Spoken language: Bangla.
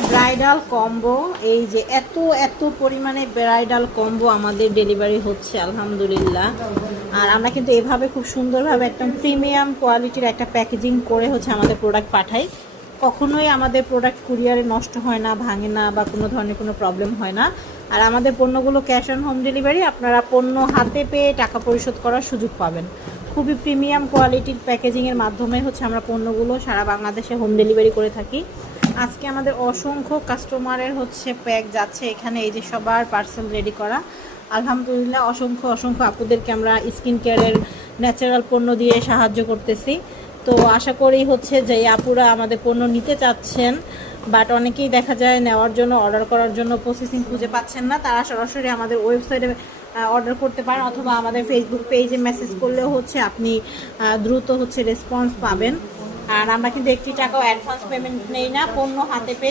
ব্রাইডাল কম্বো, এই যে এত এত পরিমাণে ব্রাইডাল কম্বো আমাদের ডেলিভারি হচ্ছে আলহামদুলিল্লাহ। আর আমরা কিন্তু এভাবে খুব সুন্দরভাবে একদম প্রিমিয়াম কোয়ালিটির একটা প্যাকেজিং করে হচ্ছে আমাদের প্রোডাক্ট পাঠাই। কখনোই আমাদের প্রোডাক্ট কুরিয়ারে নষ্ট হয় না, ভাঙে না, বা কোনো ধরনের কোনো প্রবলেম হয় না। আর আমাদের পণ্যগুলো ক্যাশ অন হোম ডেলিভারি, আপনারা পণ্য হাতে পেয়ে টাকা পরিশোধ করার সুযোগ পাবেন। খুবই প্রিমিয়াম কোয়ালিটির প্যাকেজিংয়ের মাধ্যমে হচ্ছে আমরা পণ্যগুলো সারা বাংলাদেশে হোম ডেলিভারি করে থাকি। আজকে আমাদের অসংখ্য কাস্টমারের হচ্ছে প্যাক যাচ্ছে এখানে, এই যে সবার পার্সেল রেডি করা আলহামদুলিল্লাহ। অসংখ্য অসংখ্য আপুদেরকে আমরা স্কিন কেয়ারের ন্যাচারাল পণ্য দিয়ে সাহায্য করতেছি। তো আশা করি হচ্ছে যে আপুরা আমাদের পণ্য নিতে চাচ্ছেন, বাট অনেকেই দেখা যায় নেওয়ার জন্য অর্ডার করার জন্য প্রসেসিং খুঁজে পাচ্ছেন না, তারা সরাসরি আমাদের ওয়েবসাইটে অর্ডার করতে পারেন, অথবা আমাদের ফেসবুক পেজে মেসেজ করলেও হচ্ছে আপনি দ্রুত হচ্ছে রেসপন্স পাবেন। আর আমরা কিন্তু 1 টাকাও অ্যাডভান্স পেমেন্ট নেই না, পণ্য হাতে পেয়ে